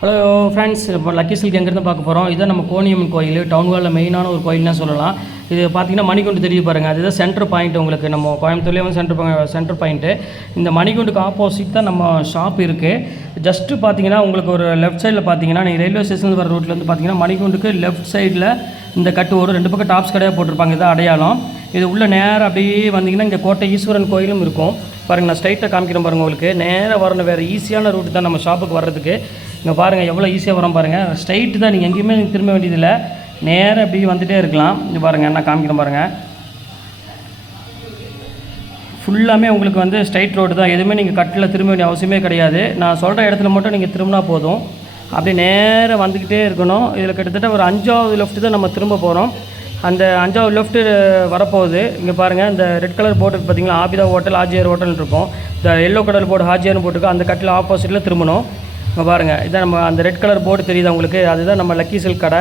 Hello friends, இப்போ lucky silk எங்கேருந்து பார்க்க போகிறோம். இதுதான் நம்ம கோணியம்மன் கோயில், டவுன் ஹாலில் மெயினான ஒரு கோயில்னு சொல்லலாம். இது பார்த்திங்கன்னா மணிகுண்டு தெரிய பாருங்கள், அதுதான் சென்டர் பாயிண்ட். உங்களுக்கு நம்ம கோயம்புத்தூர்லேயே வந்து சென்டர் பாயிண்ட்டு. இந்த மணிகுண்டுக்கு ஆப்போசிட் தான் நம்ம ஷாப் இருக்குது. ஜஸ்ட்டு பார்த்தீங்கன்னா உங்களுக்கு ஒரு லெஃப்ட் சைடில் பார்த்தீங்கன்னா நீங்கள் ரயில்வே ஸ்டேஷன் வர ரோட்லேருந்து பார்த்தீங்கன்னா மணிகுண்டுக்கு லெஃப்ட் சைடில் இந்த கட்டு ஒரு 2 பக்கம் டாப்ஸ் கடையாக போட்டிருப்பாங்க. இதான் அடையாளம். இது உள்ள நேராக அப்படியே வந்தீங்கன்னா இங்கே கோட்டை ஈஸ்வரன் கோயிலும் இருக்கும் பாருங்கள். நான் ஸ்ட்ரைட்டாக காமிக்கிறேன் பாருங்கள். உங்களுக்கு நேராக வரணும், வேறு ஈஸியான ரூட் தான் நம்ம ஷாப்புக்கு வர்றதுக்கு. இங்கே பாருங்கள் எவ்வளோ ஈஸியாக வரோம் பாருங்கள். ஸ்ட்ரைட்டு தான், நீங்கள் எங்கேயுமே திரும்ப வேண்டியதில்லை, நேராக அப்படி வந்துகிட்டே இருக்கலாம். இங்கே பாருங்கள், நான் காமிக்கிறேன் பாருங்கள். ஃபுல்லாமே உங்களுக்கு வந்து ஸ்ட்ரைட் ரோடு தான், எதுவுமே நீங்கள் கட்டில் திரும்ப வேண்டிய அவசியமே கிடையாது. நான் சொல்கிற இடத்துல மட்டும் நீங்கள் திரும்பினா போதும். அப்படியே நேராக வந்துக்கிட்டே இருக்கணும். இதில் கிட்டத்தட்ட ஒரு 5வது லெஃப்ட்டு தான் நம்ம திரும்ப போகிறோம். அந்த 5வது லெஃப்ட்டு வரப்போகுது. இங்கே பாருங்கள், இந்த ரெட் கலர் போர்டு பார்த்தீங்களா, ஆபிதா ஹோட்டல் ஹாஜியார் ஹோட்டல் இருக்கும். இந்த எல்லோ கலர் போர்டு ஹாஜியார்னு போட்டுருக்கு, அந்த கட்டில் ஆப்போசிட்டில் திரும்பணும். இங்கே பாருங்கள், இதான் நம்ம அந்த ரெட் கலர் போர்டு தெரியுது உங்களுக்கு, அதுதான் நம்ம லக்கி சில்க் கடை.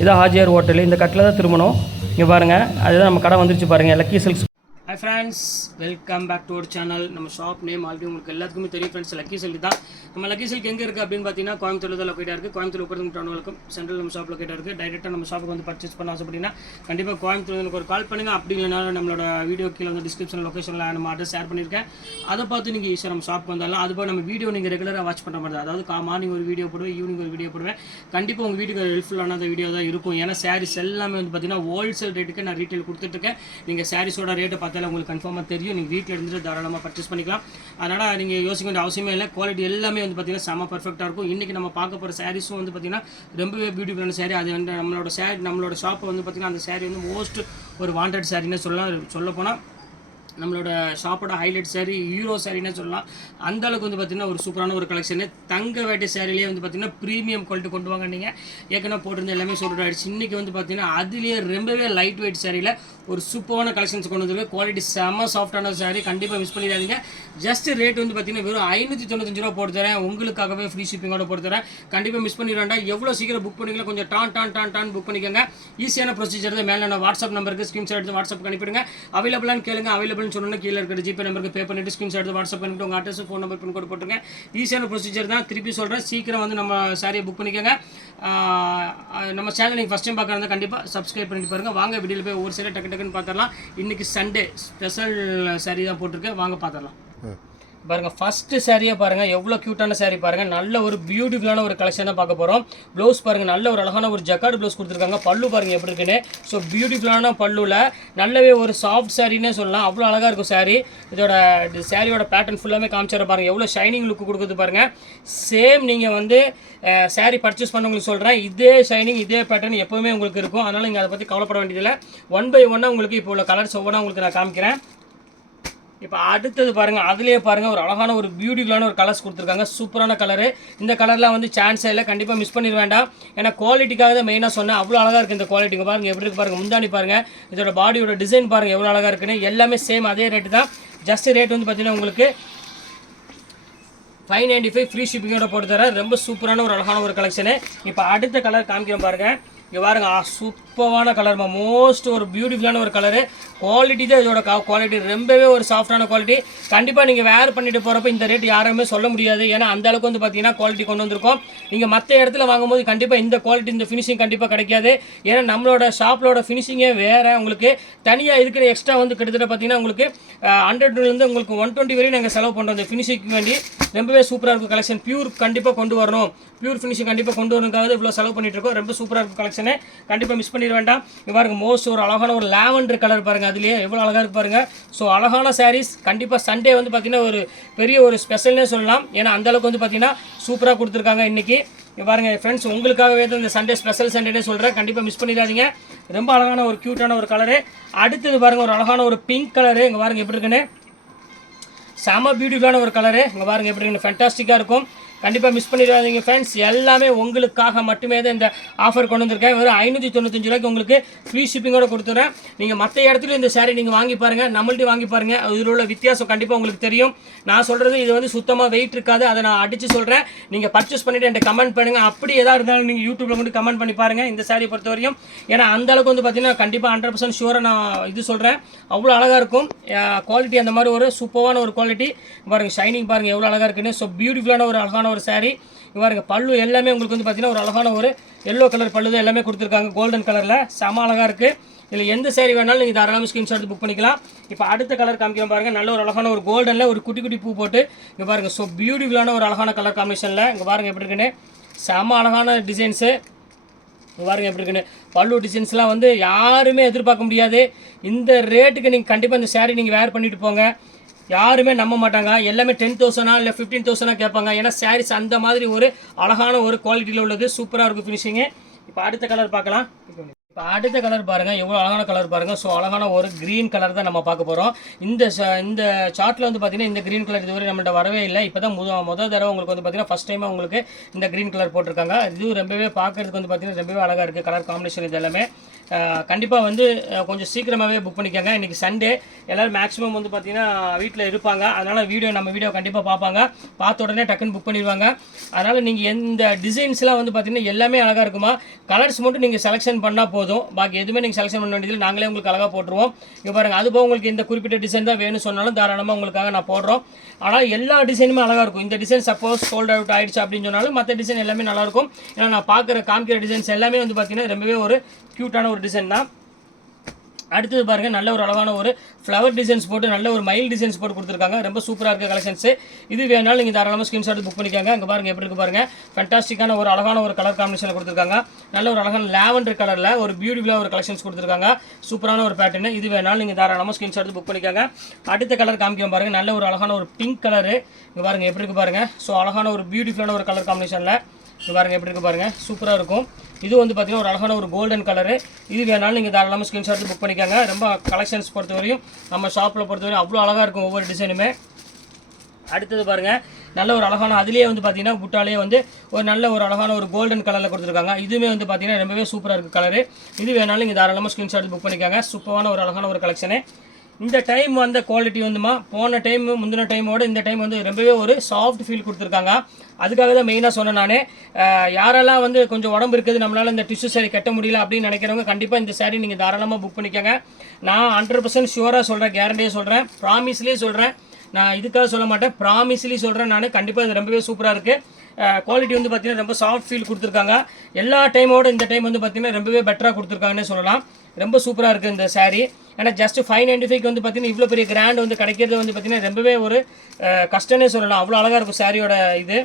இதான் ஹாஜியார் ஹோட்டல், இந்த கட்டில் தான் திரும்பணும். இங்கே பாருங்கள், அதுதான் நம்ம கடை வந்துருச்சு பாருங்கள், lucky silks. Hi friends, welcome back to our channel. நம்ம ஷாப் நேம் ஆல்ரெடி உங்களுக்கு எல்லாத்துக்குமே தெரியும் ஃப்ரெண்ட்ஸ், லக்கி சில்க் தான். நம்ம லக்கி சில்க் எங்கே இருக்குது அப்படின்னு பார்த்தீங்கன்னா கோயம்புத்தூர் தான் லொக்கேட்டாக இருக்குது. கோயம்புத்தூர் உட்காந்து டவுனுக்கும் சென்ட்ரல் நம்ம ஷாப் லொக்கேட்டாக இருக்குது. டைரெக்டாக நம்ம ஷாப்புக்கு வந்து பர்ச்சேஸ் பண்ண ஆசைப்பட்டீங்கன்னா கண்டிப்பாக கோயம்புத்தூர் எனக்கு ஒரு கால் பண்ணுங்கள். அப்படி இல்லைனா நம்மளோட வீடியோ கீழே வந்து டிஸ்கிரிப்ஷன் லொக்கேஷனில் நம்ம அட்ரஸ் ஷேர் பண்ணியிருக்கேன், அதை பார்த்து நீங்கள் ஈஸியாக நம்ம ஷாப்புக்கு வந்தாலும். அதுபோல் நம்ம வீடியோ நீங்கள் ரெகுலராக வாட்ச் பண்ணுற மாதிரி தான், அதாவது மார்னிங் ஒரு வீடியோ போடுவேன், ஈவினிங் ஒரு வீடியோ போடுவேன். கண்டிப்பாக உங்கள் வீட்டுக்கு ஹெல்ப்ஃபுல்லான அந்த வீடியோ தான் இருக்கும். ஏன்னா சாரீஸ் எல்லாமே வந்து பார்த்தீங்கன்னா ஹோல்சேல் ரேட்டுக்கு நான் ரீட்டைல் கொடுத்துட்ருக்கேன். நீங்கள் சாரீஸோட ரேட்டை பார்த்தாலும் உங்களுக்கு கன்ஃபார்மாக தெரியும். நீங்கள் வீட்டில் இருந்துட்டு தாராளமாக பர்ச்சேஸ் பண்ணிக்கலாம். அதனால் நீங்கள் யோசிக்க வேண்டிய அவசியமே இல்லை. குவாலிட்டி எல்லாமே வந்து பார்த்தீங்கன்னா செம்ம பர்ஃபெக்டாக இருக்கும். இன்றைக்கி நம்ம பார்க்க போகிற சாரீஸும் வந்து பார்த்தீங்கன்னா ரொம்பவே பியூட்டிஃபுல்லான சாரீ. அது வந்து நம்மளோட ஷாப்பை வந்து பார்த்தீங்கன்னா அந்த சாரீ வந்து மோஸ்ட் ஒரு வாண்டட் சாரின்னு சொல்லப்போனால் நம்மளோட ஷாப்போட ஹைலைட் சாரீ, ஹீரோ சாரின்னு சொல்லலாம். அந்த அளவுக்கு வந்து பார்த்திங்கன்னா ஒரு சூப்பரான ஒரு கலெக்ஷனு. தங்க வேட்டை சாரிலேயே வந்து பார்த்திங்கன்னா ப்ரீமியம் குவாலிட்டி கொண்டு வாங்க. நீங்கள் ஏற்கனவே போட்டிருந்த எல்லாமே சொல்லிட்டு ஆகிடுச்சு. இன்றைக்கி வந்து பார்த்திங்கன்னா அதுலேயே ரொம்பவே லைட் வெயிட் சாரியில் ஒரு சூப்பரான கலெக்ஷன்ஸ் கொண்டு வந்துருக்கு. குவாலிட்டி செம்ம சாஃப்டான சாரீ, கண்டிப்பாக மிஸ் பண்ணிடாதீங்க. ஜஸ்ட் ரேட் வந்து பார்த்திங்கன்னா வெறும் 595 ரூபா போட்டு தரேன். உங்களுக்காகவே ஃப்ரீ ஷிப்பிங்கோட போட்டு தரேன். கண்டிப்பாக மிஸ் பண்ணிடுவேண்டா. எவ்வளோ சீக்கிரம் புக் பண்ணிக்கலாம், கொஞ்சம் டான் புக் பண்ணிக்கோங்க. ஈஸியான ப்ரொசீஜர் தான். மேலே நான் வாட்ஸ்அப் நம்பருக்கு ஸ்க்ரீன்ஷாட் எடுத்து வாட்ஸ்அப் அனுப்பிடுங்க. அவைலபிளான்னு கேளுங்க. அவைலபிள் சொன்னா கீழே இருக்கிற ஜிபே நம்பருக்கு பே பண்ணிட்டு ஸ்கிரீன்ஷாட் எடுத்து வாட்ஸ்அப் பண்ணிட்டு உங்கள் address, phone number, pin code போட்டுருங்க. ஈஸியான ப்ரொசீஜர் தான். திருப்பி சொல்கிறேன், சீக்கிரம் வந்து நம்ம சாரியை புக் பண்ணிக்கோங்க. நம்ம சேனல் நீங்கள் ஃபஸ்ட் டைம் பார்க்குறதா கண்டிப்பாக சப்ஸ்கிரைப் பண்ணிட்டு பாருங்கள். வாங்க வீடியோவில் போய் ஒரு சாரி டக்குன்னு பார்த்துடலாம். இன்றைக்கி சண்டே ஸ்பெஷல் சாரி தான் போட்டிருக்கேன், வாங்க பார்த்துடலாம். பாருங்கள், ஃபஸ்ட்டு சாரியை பாருங்கள், எவ்வளோ க்யூட்டான சாரி பாருங்கள். நல்ல ஒரு பியூட்டிஃபுல்லான ஒரு கலெக்ஷன் தான் பார்க்க போகிறோம். ப்ளவுஸ் பாருங்கள், நல்ல ஒரு அழகான ஒரு ஜக்கார்டு ப்ளவுஸ் கொடுத்துருக்காங்க. பல்லு பாருங்கள் எப்படி இருக்குன்னு. ஸோ பியூட்டிஃபுல்லான பல்லுவில் நல்லாவே ஒரு சாஃப்ட் சாரின்னே சொல்லலாம். அவ்வளோ அழகாக இருக்கும் சாரி. இதோட சாரியோட பேட்டர்ன் ஃபுல்லாமே காமிச்சிட பாருங்கள், எவ்வளோ ஷைனிங் லுக்கு கொடுக்குது பாருங்கள். சேம் நீங்கள் வந்து சாரி பர்ச்சேஸ் பண்ண உங்களுக்கு சொல்கிறேன், இதே ஷைனிங் இதே பேட்டர்ன் எப்போவுமே உங்களுக்கு இருக்கும். அதனால் நீங்கள் அதை பற்றி கவலைப்பட வேண்டியதில்லை. 1 by 1 உங்களுக்கு இப்போ உள்ள கலர்ஸ் ஒவ்வொன்றா உங்களுக்கு நான் காமிக்கிறேன். இப்போ அடுத்தது பாருங்கள், அதுலேயே பாருங்கள் ஒரு அழகான ஒரு பியூட்டிஃபுல்லான ஒரு கலர்ஸ் கொடுத்துருக்காங்க. சூப்பரான கலரு. இந்த கலர்லாம் வந்து சான்ஸே இல்லை, கண்டிப்பாக மிஸ் பண்ணிட வேண்டாம். ஏன்னா குவாலிட்டிக்காக தான் மெயினாக சொன்னேன். அவ்வளோ அழகாக இருக்குது இந்த குவாலிட்டிங்க. பாருங்கள் எப்படி இருக்கு பாருங்கள். முந்தானி பாருங்கள், இதோட பாடியோட டிசைன் பாருங்கள் எவ்வளோ அழகாக இருக்குன்னு. எல்லாமே சேம் அதே ரேட்டு தான். ஜஸ்ட் ரேட் வந்து பார்த்தீங்கன்னா உங்களுக்கு 595 ஃப்ரீ ஷிப்பிங்கோட போட்டு தரேன். ரொம்ப சூப்பரான ஒரு அழகான ஒரு கலெக்ஷனு. இப்போ அடுத்த கலர் காமிக்கிறேன் பாருங்கள். இங்கே பாருங்க, சூப்பரான கலர், மோஸ்ட் ஒரு பியூட்டிஃபுல்லான ஒரு கலரு. குவாலிட்டி தான் இதோட குவாலிட்டி, ரொம்பவே ஒரு சாஃப்டான குவாலிட்டி. கண்டிப்பாக நீங்கள் வேர் பண்ணிட்டு போகிறப்ப இந்த ரேட் யாருமே சொல்ல முடியாது. ஏன்னா அந்த அளவுக்கு வந்து பார்த்தீங்கன்னா குவாலிட்டி கொண்டு வந்திருக்கோம். நீங்கள் மற்ற இடத்துல வாங்கும்போது கண்டிப்பாக இந்த குவாலிட்டி, இந்த ஃபினிஷிங் கண்டிப்பாக கிடைக்காது. ஏன்னா நம்மளோட ஷாப்போட ஃபினிஷிங்கே வேறு. உங்களுக்கு தனியாக இருக்கிற எக்ஸ்ட்ரா வந்து கிட்டத்தட்ட பார்த்தீங்கன்னா உங்களுக்கு 100லேருந்து உங்களுக்கு 120 வரையும் நாங்கள் செலவு பண்ணுறோம் இந்த ஃபினிஷிங்க்கு வேண்டி. ரொம்பவே சூப்பராக இருக்கும் கலெக்ஷன். பியூர் கண்டிப்பாக கொண்டு வரணும், பியூர் ஃபினிஷிங் கண்டிப்பாக கொண்டு வரணுங்காக இவ்வளோ செலவு பண்ணிட்டு இருக்கோம். ரொம்ப சூப்பராக இருக்கும் கலெக்ஷனு, கண்டிப்பாக மிஸ் பண்ணிட வேண்டாம். இங்கே பாருங்கள், மோஸ்ட் ஒரு அழகான ஒரு லாவெண்டர் கலர் பாருங்கள். அதுலேயே எவ்வளோ அழகாக இருக்கு பாருங்கள். ஸோ அழகான சாரீஸ். கண்டிப்பாக சண்டே வந்து பார்த்திங்கன்னா ஒரு பெரிய ஒரு ஸ்பெஷல்னே சொல்லலாம். ஏன்னா அந்தளவுக்கு வந்து பார்த்திங்கன்னா சூப்பராக கொடுத்துருக்காங்க இன்றைக்கி. இங்கே பாருங்கள் ஃப்ரெண்ட்ஸ், உங்களுக்காகவே தான் இந்த சண்டே ஸ்பெஷல் சண்டேனே சொல்கிறேன். கண்டிப்பாக மிஸ் பண்ணிடாதீங்க. ரொம்ப அழகான ஒரு க்யூட்டான ஒரு கலரு. அடுத்தது பாருங்கள், ஒரு அழகான ஒரு பிங்க் கலரு. இங்கே பாருங்கள் எப்படி இருக்குன்னு, செம பியூட்டிஃபுல்லான ஒரு கலரு. இங்கே பாருங்கள் எப்படி இருக்குன்னு, ஃபேண்டாஸ்டிக்காக இருக்கும். கண்டிப்பாக மிஸ் பண்ணிடாதீங்க ஃப்ரெண்ட்ஸ். எல்லாமே உங்களுக்காக மட்டுமே தான் இந்த ஆஃபர் கொண்டு வந்திருக்கேன். வெறும் 595 ரூபாய்க்கு உங்களுக்கு ஃப்ரீ ஷிப்பிங்கோட கொடுத்துறேன். நீங்கள் மற்ற இடத்துல இந்த சாரீ நீங்கள் வாங்கி பாருங்கள், நம்மள்ட்ட வாங்கி பாருங்கள். இதில் உள்ள வித்தியாசம் கண்டிப்பாக உங்களுக்கு தெரியும். நான் சொல்கிறது இது வந்து சுத்தமாக வெயிட் இருக்காது, அதை நான் அடித்து சொல்கிறேன். நீங்கள் பர்ச்சேஸ் பண்ணிவிட்டு என்கிட்ட கமெண்ட் பண்ணுங்கள். அப்படி எதாக இருந்தாலும் நீங்கள் யூடியூப்பில் கொண்டு கமெண்ட் பண்ணி பாருங்கள் இந்த சாரீ பொறுத்த வரையும். ஏன்னா அந்தளவுக்கு வந்து பார்த்தீங்கன்னா கண்டிப்பாக 100% ஷூராக நான் இது சொல்கிறேன். அவ்வளோ அழகாக இருக்கும் குவாலிட்டி. அந்த மாதிரி ஒரு சூப்பரான ஒரு குவாலிட்டி பாருங்கள். ஷைனிங் பாருங்கள் எவ்வளோ அழகாக இருக்குன்னு. ஸோ பியூட்டிஃபுல்லான ஒரு அழகான ஒரு சாரீ. பாருங்க பல்லு எல்லாமே உங்களுக்கு வந்து பார்த்தீங்கன்னா ஒரு அழகான ஒரு எல்லோ கலர் பல்லு தான் எல்லாமே கொடுத்துருக்காங்க, கோல்டன் கலரில் செம அழகாக இருக்குது. இதில் எந்த சேரீ வேணாலும் நீங்கள் தாராளமாக ஸ்க்ரீன்ஷாட் புக் பண்ணிக்கலாம். இப்போ அடுத்த கலர் காமிக்கிறோம் பாருங்கள், நல்ல ஒரு அழகான ஒரு கோல்டனில் ஒரு குட்டி குட்டி பூ போட்டு இங்கே பாருங்கள். ஸோ பியூட்டிஃபுல்லான ஒரு அழகான கலர் காம்பினேஷனில் இங்கே பாருங்கள் எப்படி இருக்குன்னு, செம அழகான டிசைன்ஸு. பாருங்கள் எப்படி இருக்குன்னு, பல்லு டிசைன்ஸ்லாம் வந்து யாருமே எதிர்பார்க்க முடியாது. இந்த ரேட்டுக்கு நீங்கள் கண்டிப்பாக இந்த சேரீ நீங்கள் வேர் பண்ணிட்டு போங்க, யாருமே நம்ப மாட்டாங்க. எல்லாமே 10,000 இல்லை 15,000 கேட்பாங்க. ஏன்னா சாரீஸ் அந்த மாதிரி ஒரு அழகான ஒரு குவாலிட்டியில் உள்ளது, சூப்பராக இருக்கும் ஃபினிஷிங்கு. இப்போ அடுத்த கலர் பார்க்கலாம். இப்போ அடுத்த கலர் பாருங்கள், எவ்வளோ அழகான கலர் பாருங்கள். ஸோ அழகான ஒரு க்ரீன் கலர் தான் நம்ம பார்க்க போகிறோம். இந்த சார்ட்டில் வந்து பார்த்திங்கன்னா இந்த க்ரீன் கலர் இதுவரை நம்மள்ட்ட வரவே இல்லை. இப்போ தான் முதல் தடவை உங்களுக்கு வந்து பார்த்திங்கன்னா ஃபஸ்ட் டைமாக உங்களுக்கு இந்த க்ரீன் கலர் போட்டிருக்காங்க. இது ரொம்பவே பார்க்குறதுக்கு வந்து பார்த்திங்கன்னா ரொம்பவே அழகாக இருக்குது கலர் காம்பினேஷன். இது எல்லாமே கண்டிப்பாக வந்து கொஞ்சம் சீக்கிரமாகவே புக் பண்ணிக்கோங்க. இன்றைக்கி சண்டே, எல்லோரும் மேக்ஸிமம் வந்து பார்த்திங்கன்னா வீட்டில் இருப்பாங்க. அதனால் நம்ம வீடியோ கண்டிப்பாக பார்ப்பாங்க, பார்த்த உடனே டக்குன்னு புக் பண்ணிடுவாங்க. அதனால் நீங்கள் எந்த டிசைன்ஸ்லாம் வந்து பார்த்திங்கன்னா எல்லாமே அழகாக இருக்குமா, கலர்ஸ் மட்டும் நீங்கள் செலெக்ஷன் பண்ணால் போதும், பாக்கி எதுவுமே நீங்கள் செலெக்ஷன் பண்ண வேண்டியதில்லை, நாங்களே உங்களுக்கு அழகாக போட்டுருவோம். இங்கே பாருங்கள், அது போக உங்களுக்கு இந்த குறிப்பிட்ட டிசைன் தான் வேணும்னு சொன்னாலும் தாராளமாக உங்களுக்காக நான் போடுறோம். ஆனால் எல்லா டிசைனுமே அழகாக இருக்கும். இந்த டிசைன் சப்போஸ் சோல்ட் அவுட் ஆகிடுச்சு அப்படின்னு சொன்னாலும் மற்ற டிசைன் எல்லாமே நல்லாயிருக்கும். ஏன்னா நான் காமிக்கிற டிசைன்ஸ் எல்லாமே வந்து பார்த்திங்கன்னா ரொம்பவே ஒரு க்யூட்டான ஒரு டிசைன் தான். அடுத்தது பாருங்கள், நல்ல ஒரு அழகான ஒரு ஃப்ளவர் டிசைன்ஸ் போட்டு நல்ல ஒரு மயில் டிசைன்ஸ் போட்டு கொடுத்துருக்காங்க. ரொம்ப சூப்பராக இருக்க கலெக்ஷன்ஸு. இது வேணாலும் நீங்கள் தாராளமாக ஸ்க்ரீன்ஷாட் புக் பண்ணிக்காங்க. இங்கே பாருங்கள் எப்படி இருக்குது பாருங்கள், ஃபேண்டாஸ்டிக்கான ஒரு அழகான ஒரு கலர் காம்பினேஷனில் கொடுத்துருக்காங்க. நல்ல ஒரு அழகான லாவெண்டர் கலரில் ஒரு பியூட்டிஃபுல்லாக ஒரு கலெக்ஷன்ஸ் கொடுத்துருக்காங்க, சூப்பரான ஒரு பேட்டர்னு. இது வேணாலும் நீங்கள் தாராளமாக ஸ்க்ரீன்ஷாட் புக் பண்ணிக்காங்க. அடுத்த கலர் காமிக்கிறோம் பாருங்கள், நல்ல ஒரு அழகான ஒரு பிங்க் கலரு. இங்கே பாருங்கள் எப்படி இருக்குது பாருங்கள். ஸோ அழகான ஒரு பியூட்டிஃபுல்லான ஒரு கலர் காம்பினேஷனில் இங்கே பாருங்கள் எப்படி இருக்குது பாருங்கள், சூப்பராக இருக்கும். இது வந்து பார்த்திங்கன்னா ஒரு அழகான ஒரு கோல்டன் கலரு. இது வேணாலும் நீங்கள் தாராளமாக ஸ்க்ரீன்ஷாட் புக் பண்ணிக்காங்க. ரொம்ப கலெக்ஷன்ஸ் பொறுத்தவரையும் நம்ம ஷாப்பில் பொறுத்தவரையும் அவ்வளோ அழகாக இருக்கும் ஒவ்வொரு டிசைனுமே. அடுத்தது பாருங்கள், நல்ல ஒரு அழகான அதுலேயே வந்து பார்த்திங்கன்னா புட்டாலே வந்து ஒரு நல்ல ஒரு அழகான ஒரு கோல்டன் கலரில் கொடுத்துருக்காங்க. இதுவுமே வந்து பார்த்திங்கன்னா ரொம்பவே சூப்பராக இருக்குது கலரு. இது வேணாலும் நீங்கள் தாராளமாக ஸ்க்ரீன்ஷாட் புக் பண்ணிக்காங்க. சூப்பரான ஒரு அழகான ஒரு கலெக்ஷனு. இந்த டைம் வந்த குவாலிட்டி வந்துமா போன டைம் முந்தின டைமோட இந்த டைம் வந்து ரொம்பவே ஒரு சாஃப்ட் ஃபீல் கொடுத்துருக்காங்க. அதுக்காக தான் மெயினாக சொன்னேன் நான். யாரெல்லாம் வந்து கொஞ்சம் உடம்பு இருக்குது, நம்மளால் இந்த டிஷ்யூ சாரி கட்ட முடியல அப்படின்னு நினைக்கிறவங்க கண்டிப்பாக இந்த சாரி நீங்கள் தாராளமாக புக் பண்ணிக்கோங்க. நான் 100% ஷுவராக சொல்கிறேன், கேரண்டியாக சொல்கிறேன், ப்ராமிஸ்லேயே சொல்கிறேன். நான் இதுக்காக சொல்ல மாட்டேன், ப்ராமிஸ்லேயே சொல்கிறேன் நான். கண்டிப்பாக இது ரொம்பவே சூப்பராக இருக்குது. குவாலிட்டி வந்து பார்த்திங்கன்னா ரொம்ப சாஃப்ட் ஃபீல் கொடுத்துருக்காங்க. எல்லா டைமோட இந்த டைம் வந்து பார்த்திங்கன்னா ரொம்பவே பெட்டராக கொடுத்துருக்காங்கன்னு சொல்லலாம். ரொம்ப சூப்பராக இருக்குது இந்த சாரீ. ஏன்னா ஜஸ்ட் 595 வந்து பார்த்திங்கன்னா இவ்வளோ பெரிய கிராண்ட் வந்து கிடைக்கிறது வந்து பார்த்திங்கன்னா ரொம்பவே ஒரு கஷ்டம்னே சொல்லலாம். அவ்வளோ அழகாக இருக்கும் சாரியோட இது.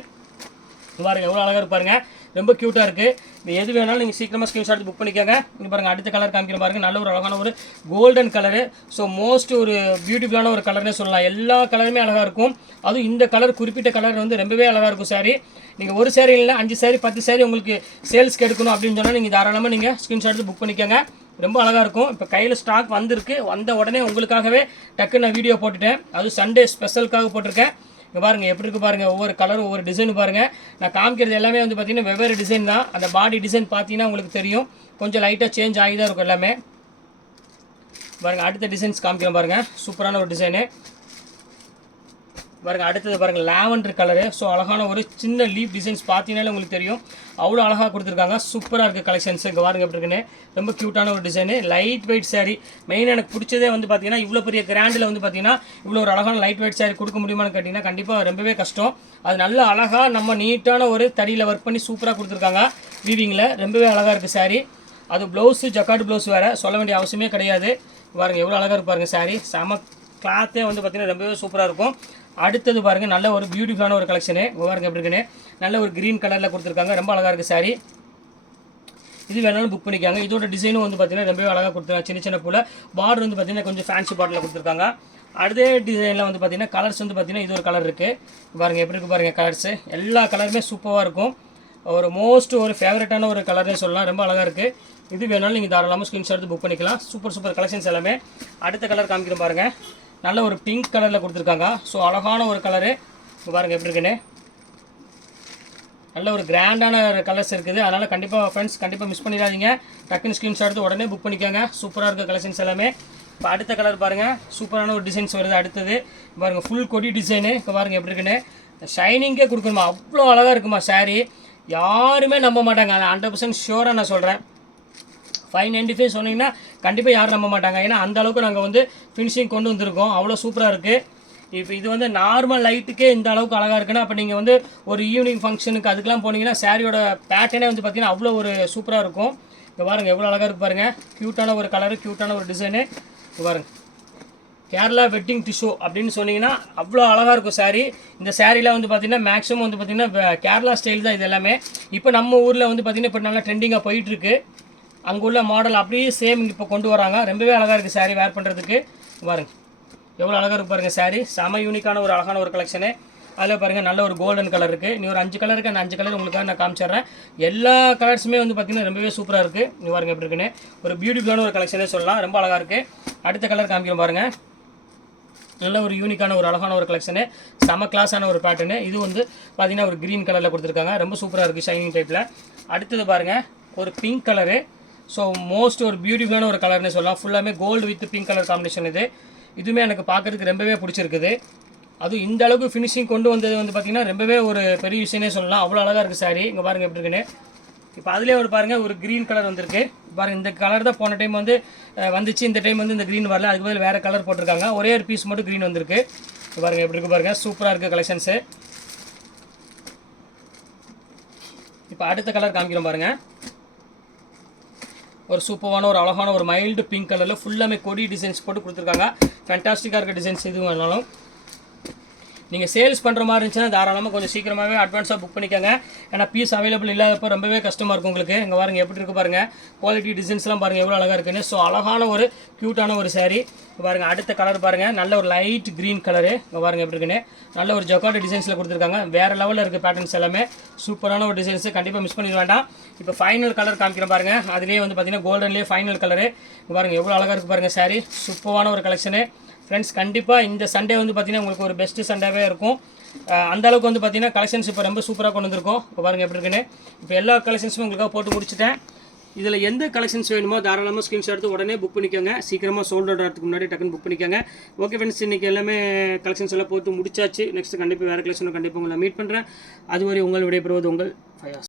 பாருங்கள் எவ்வளோ அழகாக இருப்பாருங்க, ரொம்ப க்யூட்டாக இருக்குது. இது எது வேணாலும் நீங்கள் சீக்கிரமாக ஸ்க்ரீன்ஷாட் புக் பண்ணிக்கோங்க. இங்கே பாருங்கள் அடுத்த கலர் காமிக்கிற பாருங்கள், நல்ல ஒரு அழகான ஒரு கோல்டன் கலரு. ஸோ மோஸ்ட் ஒரு பியூட்டிஃபுல்லான ஒரு கலர்னே சொல்லலாம். எல்லா கலருமே அழகாக இருக்கும். அதுவும் இந்த கலர் குறிப்பிட்ட கலர் வந்து ரொம்பவே அழகாக இருக்கும் சாரி. நீங்கள் ஒரு சாரி இல்லை 5 சாரி 10 சாரி உங்களுக்கு சேல்ஸ்க்கு எடுக்கணும் அப்படின்னு சொன்னால் நீங்கள் தாராளமாக நீங்கள் ஸ்க்ரீன்ஷாட் புக் பண்ணிக்கோங்க. ரொம்ப அழகாக இருக்கும். இப்போ கையில் ஸ்டாக் வந்திருக்கு, வந்த உடனே உங்களுக்காகவே டக்குன்னு நான் வீடியோ போட்டுட்டேன். அது சண்டே ஸ்பெஷலுக்காக போட்டிருக்கேன். இங்கே பாருங்கள் எப்படி இருக்குது பாருங்கள், ஒவ்வொரு கலரும் ஒவ்வொரு டிசைன் பாருங்கள். நான் காமிக்கிறது எல்லாமே வந்து பார்த்திங்கன்னா வெவ்வேறு டிசைன் தான். அந்த பாடி டிசைன் பார்த்தீங்கன்னா உங்களுக்கு தெரியும், கொஞ்சம் லைட்டாக சேஞ்ச் ஆகி தான் இருக்கும் எல்லாமே. பாருங்கள் அடுத்த டிசைன்ஸ் காமிக்கிறேன் பாருங்கள், சூப்பரான ஒரு டிசைனு. பாருங்கள் அடுத்தது பாருங்கள் லாவெண்டர் கலரு. ஸோ அழகான ஒரு சின்ன லீஃப் டிசைன்ஸ் பார்த்தீங்கன்னாலே உங்களுக்கு தெரியும், அவ்வளோ அழகாக கொடுத்துருக்காங்க. சூப்பராக இருக்குது கலெக்ஷன்ஸ். இங்கே பாருங்கள் எப்படி இருக்குன்னு, ரொம்ப க்யூட்டான ஒரு design. Light weight sorry. Main எனக்கு பிடிச்சதே வந்து பார்த்தீங்கன்னா இவ்வளோ பெரிய கிராண்டில் வந்து பார்த்தீங்கன்னா இவ்வளோ ஒரு அழகான லைட் வெயிட் சாரி கொடுக்க முடியுமான்னு கேட்டிங்கன்னா கண்டிப்பாக ரொம்பவே கஷ்டம். அது நல்ல அழகாக நம்ம நீட்டான ஒரு தடியில் ஒர்க் பண்ணி சூப்பராக கொடுத்துருக்காங்க வீவிங்கில். ரொம்பவே அழகாக இருக்குது சாரி. அது ப்ளவுஸு ஜக்கார்டு ப்ளவுஸ் வேறு, சொல்ல வேண்டிய அவசியமே கிடையாது. பாருங்கள் எவ்வளோ அழகாக இருப்பாருங்க சாரி. செம கிளாத்தே வந்து பார்த்திங்கன்னா ரொம்பவே சூப்பராக இருக்கும். அடுத்தது பாருங்கள் நல்ல ஒரு பியூட்டிஃபுல்லான ஒரு கலெக்ஷனு. பாருங்கள் எப்படி இருக்குன்னு, நல்ல ஒரு க்ரீன் கலரில் கொடுத்துருக்காங்க. ரொம்ப அழகாக இருக்குது சாரி. இது வேணாலும் புக் பண்ணிக்காங்க. இதோட டிசைனும் வந்து பார்த்திங்கன்னா ரொம்பவே அழகாக கொடுத்துருக்காங்க. சின்ன சின்ன பூவில் பார்டர் வந்து பார்த்திங்கன்னா கொஞ்சம் ஃபேன்சி பார்டரில் கொடுத்துருக்காங்க. அதே டிசைனில் வந்து பார்த்திங்கன்னா கலர்ஸ் வந்து பார்த்திங்கன்னா இது ஒரு கலர் இருக்குது. பாருங்கள் எப்படி இருக்குது பாருங்கள் கலர்ஸு. எல்லா கலருமே சூப்பராக இருக்கும். ஒரு மோஸ்ட் ஒரு ஃபேவரட்டான ஒரு கலர்னே சொல்லலாம். ரொம்ப அழகாக இருக்குது. இது வேணாலும் நீங்கள் தாராளமாக ஸ்க்ரீன்ஷாட் புக் பண்ணிக்கலாம். சூப்பர் கலெக்ஷன்ஸ் எல்லாமே. அடுத்த கலர் காமிக்கிறேன் பாருங்கள், நல்ல ஒரு பிங்க் கலரில் கொடுத்துருக்காங்க. ஸோ அழகான ஒரு கலரு. பாருங்கள் எப்படி இருக்குன்னு, நல்ல ஒரு கிராண்டான கலர்ஸ் இருக்குது. அதனால் கண்டிப்பாக ஃப்ரெண்ட்ஸ் கண்டிப்பாக மிஸ் பண்ணிடாதீங்க. டக்குன்னு ஸ்க்ரீன்ஷாட் எடுத்து உடனே புக் பண்ணிக்கோங்க. சூப்பராக இருக்க கலெக்ஷன்ஸ் எல்லாமே. இப்போ அடுத்த கலர் பாருங்கள், சூப்பரான ஒரு டிசைன்ஸ் வருது. அடுத்தது பாருங்கள் ஃபுல் கொடி டிசைனு. இப்போ பாருங்கள் எப்படி இருக்குன்னு, ஷைனிங்கே கொடுக்கணுமா, அவ்வளோ அழகாக இருக்குமா சாரீ. யாருமே நம்ப மாட்டாங்க, அதை 100% ஷியோராக நான் சொல்கிறேன். 595 சொன்னீங்கன்னா கண்டிப்பாக யாரும் நம்ப மாட்டாங்க. ஏன்னா அந்தளவுக்கு நாங்கள் வந்து ஃபினிஷிங் கொண்டு வந்திருக்கோம். அவ்வளோ சூப்பராக இருக்குது. இப்போ இது வந்து நார்மல் லைட்டுக்கே இந்த அளவுக்கு அழகாக இருக்குன்னா அப்போ நீங்கள் வந்து ஒரு ஈவினிங் ஃபங்க்ஷனுக்கு அதுக்கெலாம் போனீங்கன்னா சாரியோட பேட்டர்னே வந்து பார்த்திங்கன்னா அவ்வளோ ஒரு சூப்பராக இருக்கும். இப்போ பாருங்கள் எவ்வளோ அழகாக இருக்குது பாருங்கள். க்யூட்டான ஒரு கலரு, க்யூட்டான ஒரு டிசைனு. இப்போ பாருங்கள் கேரளா வெட்டிங் டிஷ்யூ அப்படின்னு சொன்னீங்கன்னா அவ்வளோ அழகாக இருக்கும் சாரீ. இந்த சாரீலாம் வந்து பார்த்திங்கன்னா மேக்ஸிமம் வந்து பார்த்திங்கன்னா கேரளா ஸ்டைல் தான் இது எல்லாமே. இப்போ நம்ம ஊரில் வந்து பார்த்திங்கன்னா இப்போ நல்லா ட்ரெண்டிங்காக போயிட்டுருக்கு. அங்கே உள்ள மாடல் அப்படியே சேம் இப்போ கொண்டு வராங்க. ரொம்பவே அழகாக இருக்குது சாரீ வேர் பண்ணுறதுக்கு. பாருங்கள் எவ்வளோ அழகாக இருக்குது பாருங்கள் சாரீ. செம யூனிக்கான ஒரு அழகான ஒரு கலெக்ஷனு. அதில் பாருங்கள் நல்ல ஒரு கோல்டன் கலர் இருக்குது. நீ ஒரு 5 கலர் இருக்குது, அந்த 5 கலர் உங்களுக்காக நான் காமிச்சிடுறேன். எல்லா கலர்ஸுமே வந்து பார்த்திங்கன்னா ரொம்பவே சூப்பராக இருக்குது. நீ பாருங்கள் எப்படி இருக்குன்னு ஒரு பியூட்டிஃபுல்லான ஒரு கலெக்ஷனே சொல்லலாம். ரொம்ப அழகாக இருக்குது. அடுத்த கலர் காமிக்கிறோம் பாருங்கள். நல்ல ஒரு யூனிக்கான ஒரு அழகான ஒரு கலெக்ஷனு, செம கிளாஸான ஒரு பேட்டர்னு. இது வந்து பார்த்திங்கன்னா ஒரு க்ரீன் கலரில் கொடுத்துருக்காங்க. ரொம்ப சூப்பராக இருக்குது ஷைனிங் டைப்பில். அடுத்தது பாருங்கள் ஒரு பிங்க் கலரு. ஸோ மோஸ்ட் ஒரு பியூட்டிஃபுல்லான ஒரு கலர்னு சொல்லலாம். ஃபுல்லாமே gold with pink colour combination. இதுவுமே எனக்கு பார்க்குறதுக்கு ரொம்பவே பிடிச்சிருக்குது. அதுவும் இந்த அளவுக்கு ஃபினிஷிங் கொண்டு வந்தது வந்து பார்த்திங்கன்னா ரொம்பவே ஒரு பெரிய விஷயமே சொல்லலாம். அவ்வளோ அழகாக இருக்குது சாரீ. இங்கே பாருங்கள் எப்படி இருக்குன்னு. இப்போ அதிலே ஒரு பாருங்கள் ஒரு க்ரீன் கலர் வந்திருக்கு பாருங்கள். இந்த கலர் தான் போன டைம் வந்து வந்துச்சு. இந்த டைம் வந்து இந்த க்ரீன் வரல, அதுக்கு பதில் வேறு கலர் போட்டிருக்காங்க. ஒரே ஒரு பீஸ் மட்டும் க்ரீன் வந்திருக்கு. பாருங்கள் எப்படி இருக்குது பாருங்கள். சூப்பராக இருக்குது கலெக்ஷன்ஸு. இப்போ அடுத்த கலர் காமிக்கிறோம் பாருங்கள். ஒரு சூப்பரான ஒரு அழகான ஒரு மைல்டு பிங்க் கலரில் ஃபுல்லாமே கொடி டிசைன்ஸ் போட்டு கொடுத்துருக்காங்க. ஃபேண்டாஸ்டிக்காக இருக்க டிசைன்ஸ் எதுவும் வேணாலும் நீங்கள் சேல்ஸ் பண்ணுற மாதிரி இருந்துச்சுன்னா தாராளமாக கொஞ்சம் சீக்கிரமாகவே அட்வான்ஸாக புக் பண்ணிக்கோங்க. ஏன்னா பீஸ் அவைலபிள் இல்லாதப்போ ரொம்பவே கஷ்டமாக இருக்கும் உங்களுக்கு. இங்கே பாருங்கள் எப்படி இருக்குது பாருங்கள். குவாலிட்டி டிசைன்ஸ்லாம் பாருங்கள் எவ்வளோ அழகாக இருக்குன்னு. ஸோ அழகான ஒரு க்யூட்டான ஒரு சாரீ. பாருங்கள் அடுத்த கலர் பாருங்கள். நல்ல ஒரு லைட் க்ரீன் கலரு. இங்கே பாருங்கள் எப்படி இருக்குன்னு. நல்ல ஒரு ஜக்கார்டு டிசைன்ஸில் கொடுத்துருக்காங்க. வேறு லெவலில் இருக்குது பேட்டர்ன்ஸ் எல்லாமே. சூப்பரான ஒரு டிசைன்ஸு, கண்டிப்பாக மிஸ் பண்ணிட வேண்டாம். இப்போ ஃபைனல் கலர் காமிக்கிறேன் பாருங்கள். அதுலேயே வந்து பார்த்திங்கன்னா கோல்டன்லேயே ஃபைனல் கலரு. பாருங்கள் எவ்வளோ அழகாக இருக்குது பாருங்கள் சாரீ. சூப்பரான ஒரு கலெக்ஷனு ஃப்ரெண்ட்ஸ். கண்டிப்பாக இந்த சண்டே வந்து பார்த்திங்கன்னா உங்களுக்கு ஒரு பெஸ்ட்டு சண்டேவே இருக்கும். அந்தளவுக்கு வந்து பார்த்திங்கன்னா கலெக்ஷன்ஸ் இப்போ ரொம்ப சூப்பராக கொண்டு வந்திருக்கோம். இப்போ பாருங்கள் எப்படி இருக்குன்னு. இப்போ எல்லா கலெக்ஷன்ஸுமே உங்களுக்காக போட்டு முடிச்சிட்டேன். இதில் எந்த கலெக்ஷன்ஸ் வேணுமோ தாராளமாக ஸ்க்ரீன்ஷாட் எடுத்து உடனே புக் பண்ணிக்கோங்க. சீக்கிரமாக சோல்ட் அவுட் ஆகிறதுக்கு முன்னாடி டக்குன்னு புக் பண்ணிக்கோங்க. ஓகே ஃப்ரெண்ட்ஸ், இன்றைக்கி எல்லாமே கலெக்ஷன்ஸ் எல்லாம் போட்டு முடிச்சாச்சு. நெக்ஸ்ட் கண்டிப்பாக வேறு கலெக்ஷனும் கண்டிப்பாக உங்களை மீட் பண்ணுறேன். அதுவரை உங்கள் விடைபெறுவது உங்கள் ஃபயாஸ்.